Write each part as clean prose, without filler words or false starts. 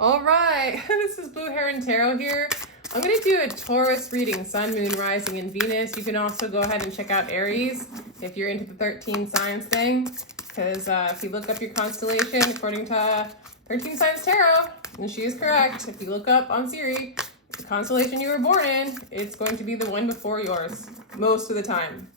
All right, this is Blue Heron Tarot here. I'm going to do a Taurus reading, Sun, Moon, Rising, and Venus. You can also go ahead and check out Aries if you're into the 13 signs thing. Because if you look up your constellation, according to 13 Signs Tarot, and she is correct, if you look up on Siri, the constellation you were born in, it's going to be the one before yours, most of the time.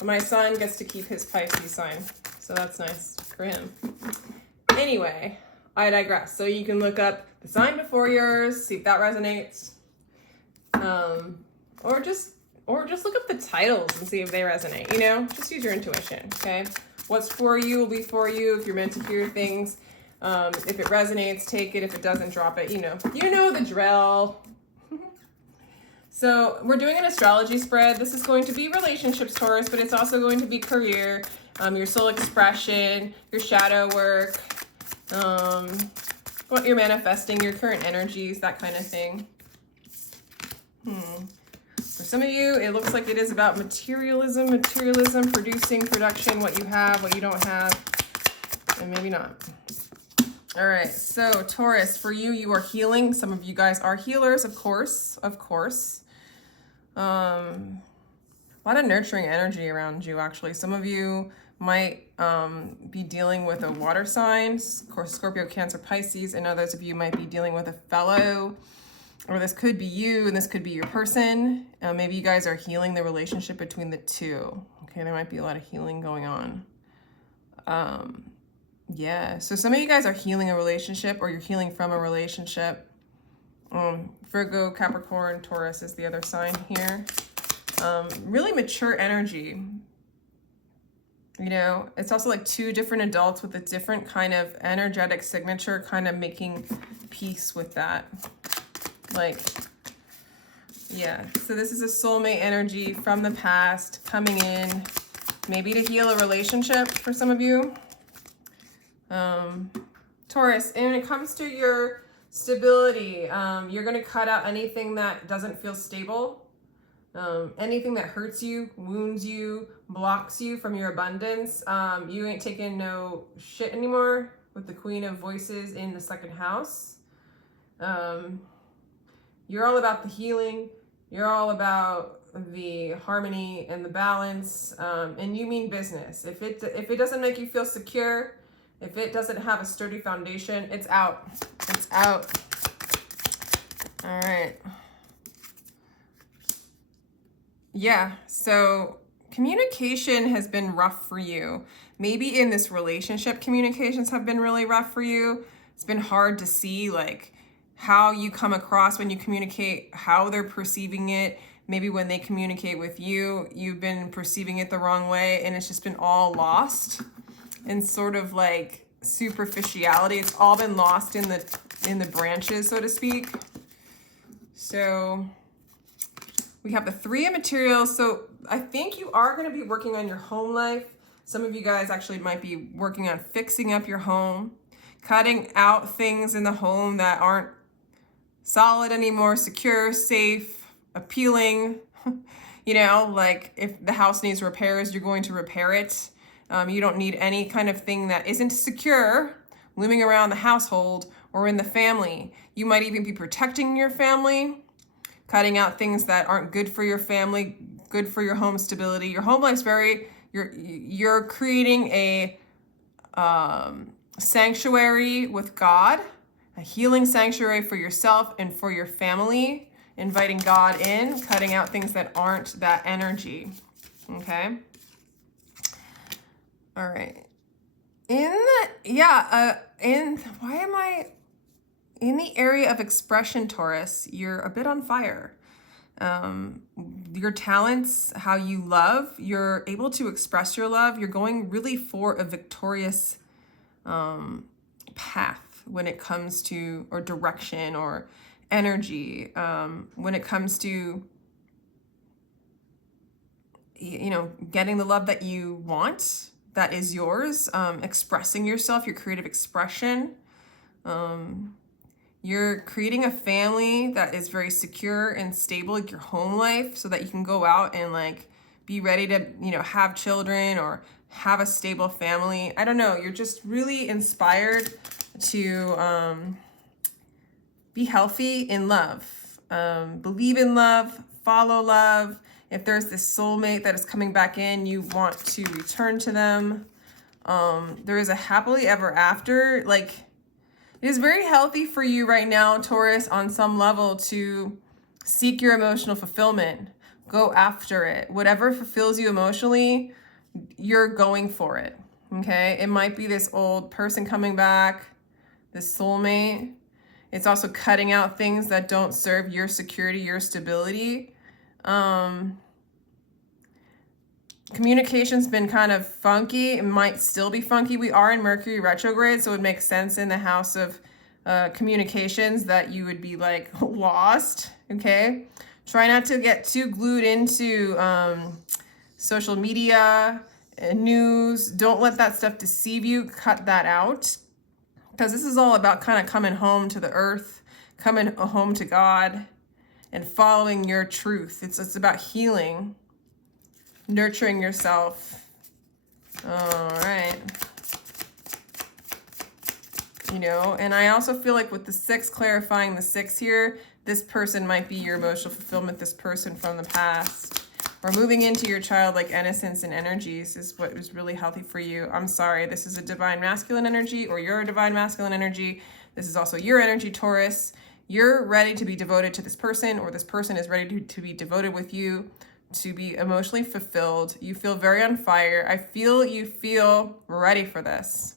And my son gets to keep his Pisces sign, so that's nice for him. Anyway, I digress. So you can look up the sign before yours, see if that resonates. Or just look up the titles and see if they resonate, you know? Just use your intuition, okay? What's for you will be for you if you're meant to hear things. If it resonates, take it. If it doesn't, drop it. You know the drill. So we're doing an astrology spread. This is going to be relationships, Taurus, but it's also going to be career, your soul expression, your shadow work, what you're manifesting, your current energies, that kind of thing. For some of you, it looks like it is about materialism, producing, production, what you have, what you don't have, and maybe not. All right, so Taurus, for you, you are healing. Some of you guys are healers, of course. A lot of nurturing energy around you, actually. Some of you might be dealing with a water sign, of course, Scorpio, Cancer, Pisces, and others of you might be dealing with a fellow, or this could be you and this could be your person. Maybe you guys are healing the relationship between the two. Okay, there might be a lot of healing going on. Yeah, so some of you guys are healing a relationship, or you're healing from a relationship. Virgo, Capricorn, Taurus is the other sign here. Really mature energy. You know, it's also like two different adults with a different kind of energetic signature, kind of making peace with that. Like, yeah, so this is a soulmate energy from the past coming in, maybe to heal a relationship for some of you. Taurus, and when it comes to your stability, you're going to cut out anything that doesn't feel stable. Anything that hurts you, wounds you, blocks you from your abundance. You ain't taking no shit anymore with the Queen of Voices in the second house. You're all about the healing. You're all about the harmony and the balance. And you mean business. If it doesn't make you feel secure, if it doesn't have a sturdy foundation, it's out. It's out. All right. Yeah, so communication has been rough for you. Maybe in this relationship, communications have been really rough for you. It's been hard to see like how you come across when you communicate, how they're perceiving it. Maybe when they communicate with you, you've been perceiving it the wrong way, and it's just been all lost in sort of like superficiality. It's all been lost in the branches, so to speak. So we have the Three of Materials. So I think you are going to be working on your home life. Some of you guys actually might be working on fixing up your home, cutting out things in the home that aren't solid anymore, secure, safe, appealing. You know, like if the house needs repairs, you're going to repair it. You don't need any kind of thing that isn't secure looming around the household or in the family. You might even be protecting your family, cutting out things that aren't good for your family, good for your home stability. Your home life's you're creating a sanctuary with God, a healing sanctuary for yourself and for your family, inviting God in, cutting out things that aren't that energy. Okay. All right. In the area of expression, Taurus, you're a bit on fire. Your talents, how you love, you're able to express your love. You're going really for a victorious path when it comes to, or direction or energy, when it comes to, getting the love that you want, that is yours, expressing yourself, your creative expression. You're creating a family that is very secure and stable, like your home life, so that you can go out and like be ready to, have children or have a stable family. I don't know. You're just really inspired to be healthy in love. Believe in love, follow love. If there's this soulmate that is coming back in, you want to return to them. There is a happily ever after. Like, it is very healthy for you right now, Taurus, on some level to seek your emotional fulfillment. Go after it. Whatever fulfills you emotionally, you're going for it. Okay? It might be this old person coming back, this soulmate. It's also cutting out things that don't serve your security, your stability. Communication's been kind of funky. It might still be funky. We are in Mercury retrograde, so it makes sense in the house of communications that you would be like lost, okay? Try not to get too glued into social media and news. Don't let that stuff deceive you. Cut that out. Because this is all about kind of coming home to the earth, coming home to God, and following your truth. It's about healing, nurturing yourself. All right. You know, and I also feel like with the 6, clarifying the 6 here, this person might be your emotional fulfillment, this person from the past. Or moving into your childlike innocence and energies is what is really healthy for you. I'm sorry, this is a divine masculine energy, or you're a divine masculine energy. This is also your energy, Taurus. You're ready to be devoted to this person, or this person is ready to be devoted with you, to be emotionally fulfilled. You feel very on fire. I feel you feel ready for this.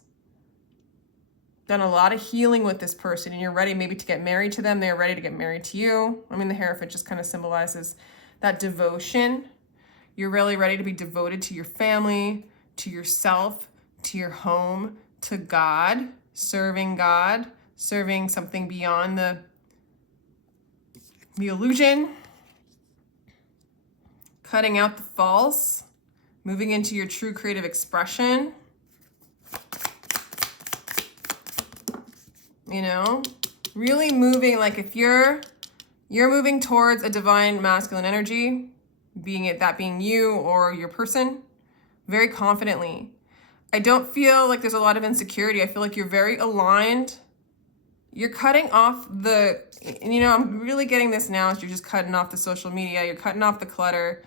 Done a lot of healing with this person, and you're ready maybe to get married to them. They're ready to get married to you. I mean, the Hierophant just kind of symbolizes that devotion. You're really ready to be devoted to your family, to yourself, to your home, to God, serving something beyond the illusion, cutting out the false, moving into your true creative expression. You know, really moving, like if you're moving towards a divine masculine energy, being you or your person, very confidently. I don't feel like there's a lot of insecurity. I feel like you're very aligned. You're cutting off the, you know, I'm really getting this now as you're just cutting off the social media. You're cutting off the clutter.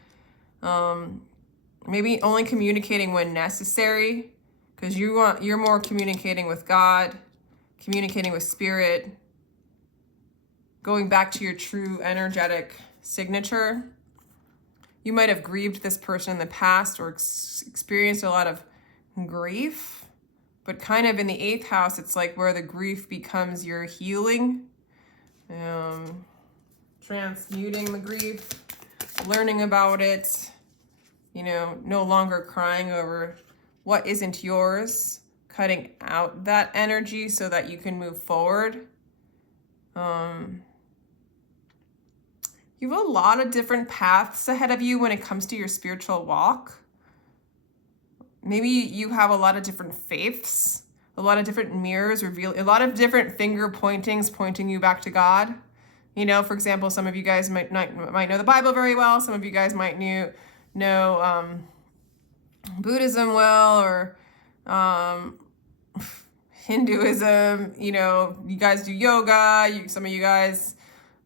Maybe only communicating when necessary, because you're more communicating with God, communicating with spirit, going back to your true energetic signature. You might have grieved this person in the past or experienced a lot of grief, but kind of in the 8th house, it's like where the grief becomes your healing, transmuting the grief, learning about it, you know, no longer crying over what isn't yours, cutting out that energy so that you can move forward. You have a lot of different paths ahead of you when it comes to your spiritual walk. Maybe you have a lot of different faiths, a lot of different mirrors reveal, a lot of different finger pointings pointing you back to God. You know, for example, some of you guys might know the Bible very well. Some of you guys might know Buddhism well, or Hinduism. You know, you guys do yoga. Some of you guys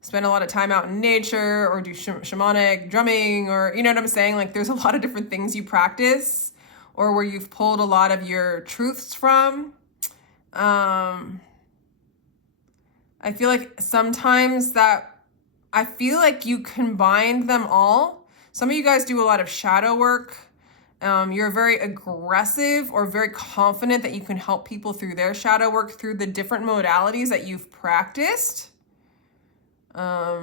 spend a lot of time out in nature, or do shamanic drumming, or, you know what I'm saying? Like, there's a lot of different things you practice, or where you've pulled a lot of your truths from. I feel like sometimes I feel like you combined them all. Some of you guys do a lot of shadow work. You're very aggressive or very confident that you can help people through their shadow work, through the different modalities that you've practiced. A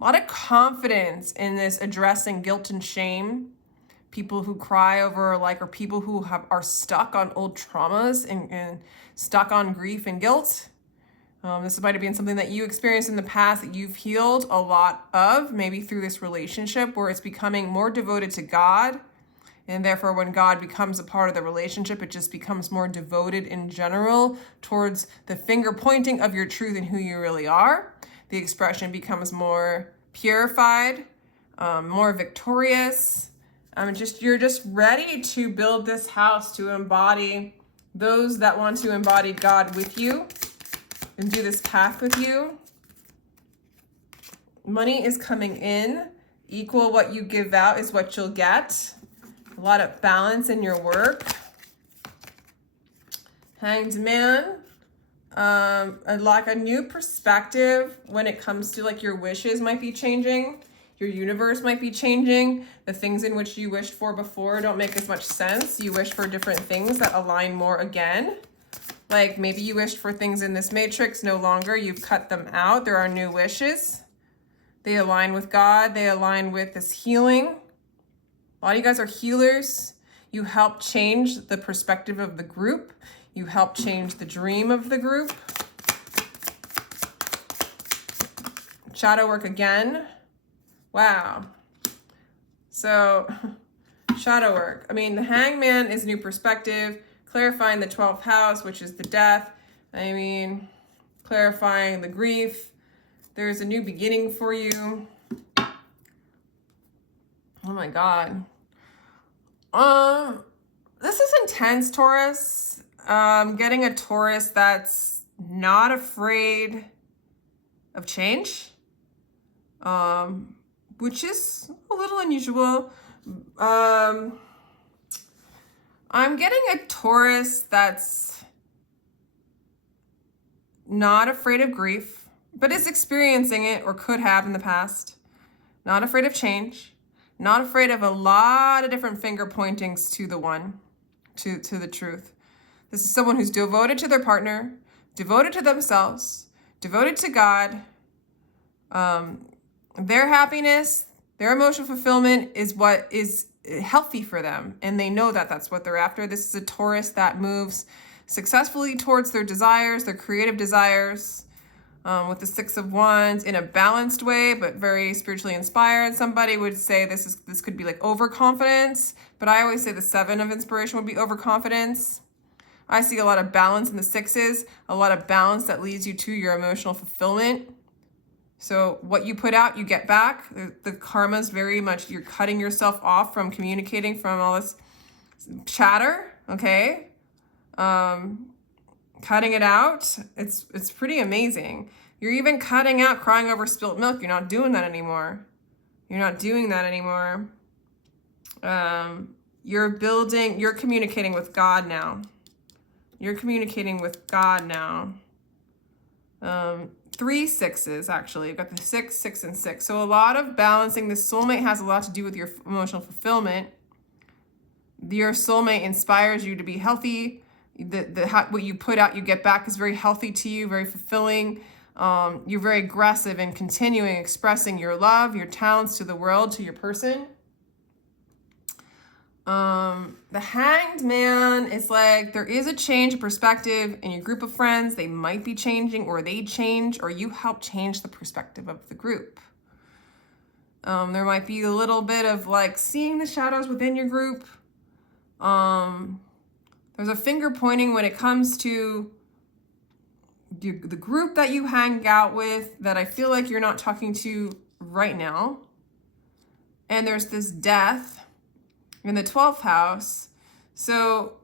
lot of confidence in this addressing guilt and shame. People who cry over, or people who are stuck on old traumas and stuck on grief and guilt. This might have been something that you experienced in the past that you've healed a lot of, maybe through this relationship where it's becoming more devoted to God. And therefore, when God becomes a part of the relationship, it just becomes more devoted in general towards the finger pointing of your truth and who you really are. The expression becomes more purified, more victorious. You're just ready to build this house to embody those that want to embody God with you and do this path with you. Money is coming in. Equal what you give out is what you'll get. A lot of balance in your work. Hanged Man. Like a new perspective when it comes to like your wishes might be changing. Your universe might be changing. The things in which you wished for before don't make as much sense. You wish for different things that align more again. Like maybe you wished for things in this matrix, no longer. You've cut them out. There are new wishes. They align with God. They align with this healing. A lot of you guys are healers. You help change the perspective of the group. You help change the dream of the group. Shadow work again. Wow. So, shadow work. I mean, the Hangman is new perspective, clarifying the 12th house, which is the death. I mean, clarifying the grief. There's a new beginning for you. Oh my God. This is intense, Taurus. Getting a Taurus that's not afraid of change. Which is a little unusual. I'm getting a Taurus that's not afraid of grief, but is experiencing it or could have in the past. Not afraid of change. Not afraid of a lot of different finger pointings to the one, to the truth. This is someone who's devoted to their partner, devoted to themselves, devoted to God. Their happiness, their emotional fulfillment is what is healthy for them. And they know that that's what they're after. This is a Taurus that moves successfully towards their desires, their creative desires, with the 6 of Wands in a balanced way, but very spiritually inspired. Somebody would say this could be like overconfidence, but I always say the 7 of inspiration would be overconfidence. I see a lot of balance in the 6s, a lot of balance that leads you to your emotional fulfillment. So what you put out, you get back. The karma is very much, you're cutting yourself off from communicating from all this chatter, okay? Cutting it out, it's pretty amazing. You're even cutting out crying over spilt milk. You're not doing that anymore. You're not doing that anymore. You're communicating with God now. You're communicating with God now. 3 6s, actually. You've got the 6, 6, and 6. So a lot of balancing. This soulmate has a lot to do with your emotional fulfillment. Your soulmate inspires you to be healthy. What you put out, you get back is very healthy to you, very fulfilling. You're very aggressive in continuing expressing your love, your talents to the world, to your person. The Hanged Man is like, there is a change of perspective in your group of friends. They might be changing, or they change, or you help change the perspective of the group. There might be a little bit of like seeing the shadows within your group. There's a finger pointing when it comes to the group that you hang out with that I feel like you're not talking to right now. And there's this death in the 12th house. So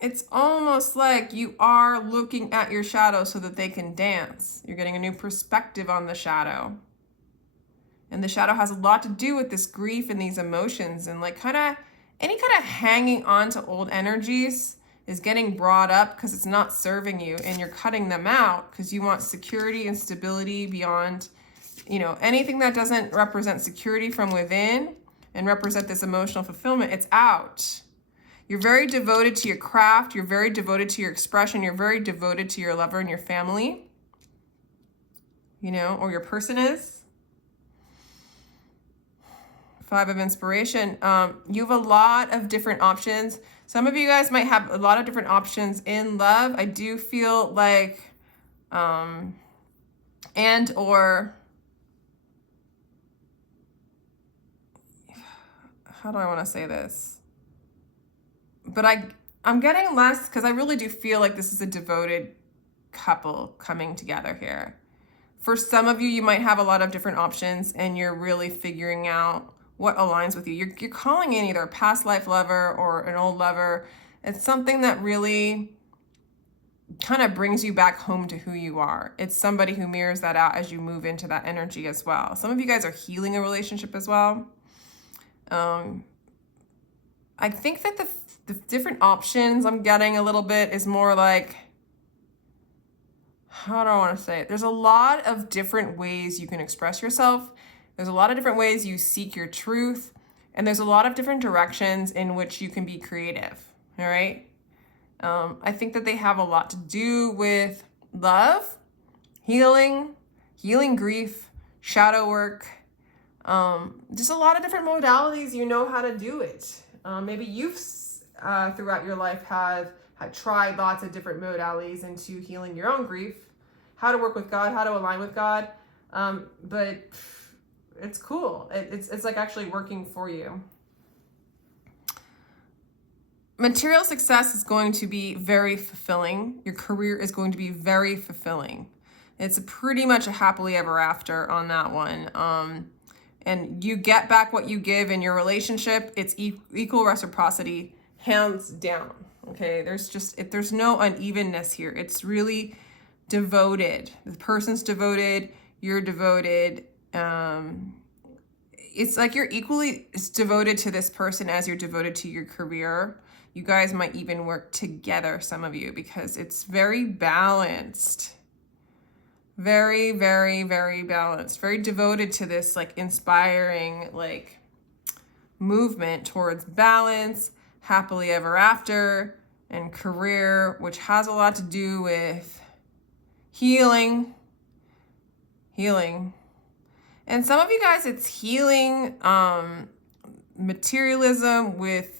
it's almost like you are looking at your shadow so that they can dance. You're getting a new perspective on the shadow. And the shadow has a lot to do with this grief and these emotions, and like any kind of hanging on to old energies is getting brought up because it's not serving you, and you're cutting them out because you want security and stability beyond, anything that doesn't represent security from within and represent this emotional fulfillment, it's out. You're very devoted to your craft. You're very devoted to your expression. You're very devoted to your lover and your family, or your person is. 5 of inspiration. You have a lot of different options. Some of you guys might have a lot of different options in love. I do feel like, how do I want to say this? But I'm getting less, because I really do feel like this is a devoted couple coming together here. For some of you, you might have a lot of different options, and you're really figuring out what aligns with you. You're calling in either a past life lover or an old lover. It's something that really kind of brings you back home to who you are. It's somebody who mirrors that out as you move into that energy as well. Some of you guys are healing a relationship as well. I think that the different options I'm getting a little bit is more like, how do I want to say it? There's a lot of different ways you can express yourself. There's a lot of different ways you seek your truth. And there's a lot of different directions in which you can be creative. All right. I think that they have a lot to do with love, healing grief, shadow work, just a lot of different modalities. You know how to do it. Maybe you've throughout your life had tried lots of different modalities into healing your own grief, how to work with God, how to align with God. But it's cool. It's like actually working for you. Material success is going to be very fulfilling. Your career is going to be very fulfilling. It's pretty much a happily ever after on that one. And you get back what you give in your relationship. It's equal reciprocity, hands down. Okay, there's no unevenness here. It's really devoted. The person's devoted, you're devoted. It's like you're equally as devoted to this person as you're devoted to your career. You guys might even work together, some of you, because it's very balanced. Very, very, very balanced. Very devoted to this like inspiring like movement towards balance, happily ever after, and career, which has a lot to do with healing. And some of you guys, it's healing materialism with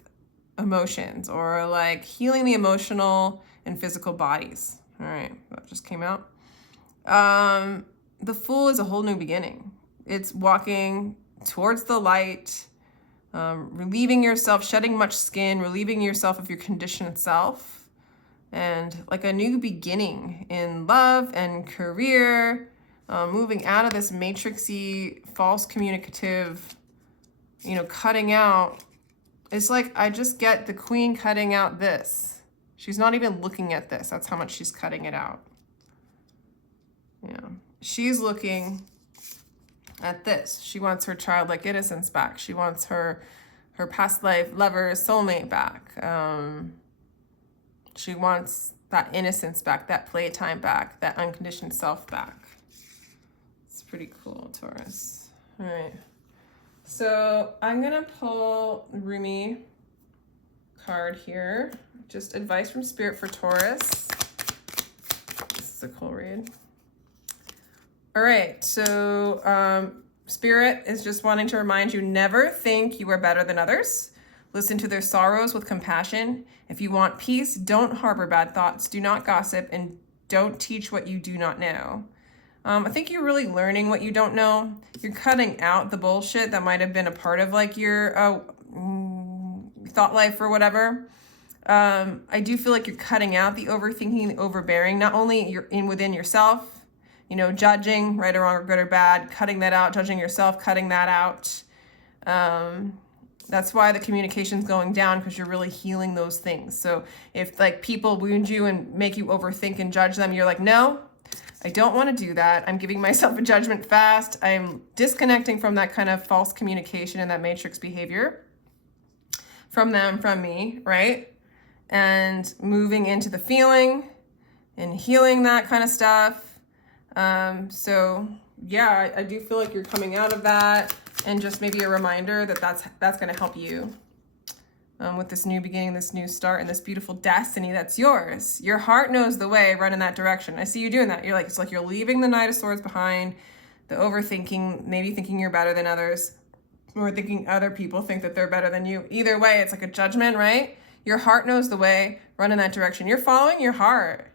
emotions, or like healing the emotional and physical bodies. All right, that just came out. The Fool is a whole new beginning. It's walking towards the light, relieving yourself, shedding much skin, relieving yourself of your conditioned self, and like a new beginning in love and career, moving out of this matrixy, false communicative, cutting out. It's like, I just get the Queen cutting out this. She's not even looking at this. That's how much she's cutting it out. Yeah. She's looking at this. She wants her childlike innocence back. She wants her past life lover, soulmate back. She wants that innocence back, that playtime back, that unconditioned self back. It's pretty cool, Taurus. All right. So I'm going to pull Rumi card here. Just advice from Spirit for Taurus. This is a cool read. All right. So Spirit is just wanting to remind you, never think you are better than others. Listen to their sorrows with compassion. If you want peace, don't harbor bad thoughts. Do not gossip, and don't teach what you do not know. I think you're really learning what you don't know. You're cutting out the bullshit that might have been a part of like your thought life or whatever. I do feel like you're cutting out the overthinking, the overbearing, not only within yourself, judging, right or wrong or good or bad, cutting that out, judging yourself, cutting that out. That's why the communication's going down, because you're really healing those things. So if like people wound you and make you overthink and judge them, you're like, no, I don't want to do that. I'm giving myself a judgment fast. I'm disconnecting from that kind of false communication and that matrix behavior from them, from me, right? And moving into the feeling and healing that kind of stuff. So yeah, I do feel like you're coming out of that, and just maybe a reminder that that's going to help you with this new beginning, this new start, and this beautiful destiny that's yours. Your heart knows the way. Run in that direction. I see you doing that. It's like you're leaving the Knight of Swords behind, the overthinking, maybe thinking you're better than others, or thinking other people think that they're better than you. Either way, it's like a judgment, right? Your heart knows the way. Run in that direction. You're following your heart.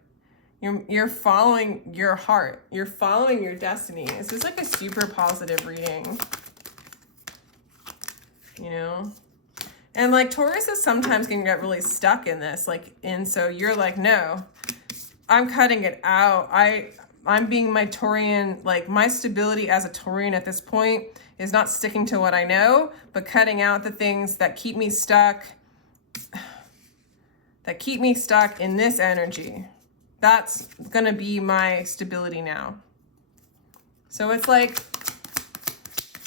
You're following your heart. You're following your destiny. This is like a super positive reading. And like Taurus is sometimes going to get really stuck in this, and so you're like, no, I'm cutting it out. I'm being my Taurian, like my stability as a Taurian at this point is not sticking to what I know, but cutting out the things that keep me stuck in this energy. that's gonna be my stability now. So it's like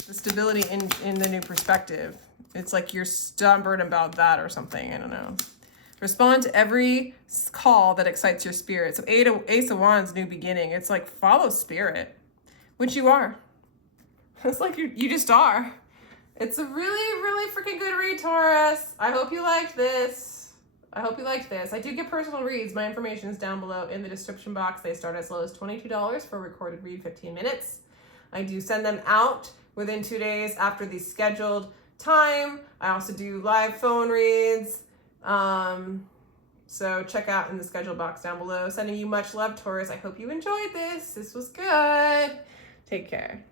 the stability in the new perspective. It's like you're stubborn about that or something. I don't know. Respond to every call that excites your spirit. So Ace of Wands, new beginning. It's like follow spirit, which you are. It's like you just are. It's a really, really freaking good read, Taurus. I hope you liked this. I hope you liked this. I do get personal reads. My information is down below in the description box. They start as low as $22 for a recorded read, 15 minutes. I do send them out within 2 days after the scheduled time. I also do live phone reads. So check out in the schedule box down below. Sending you much love, Taurus. I hope you enjoyed this. This was good. Take care.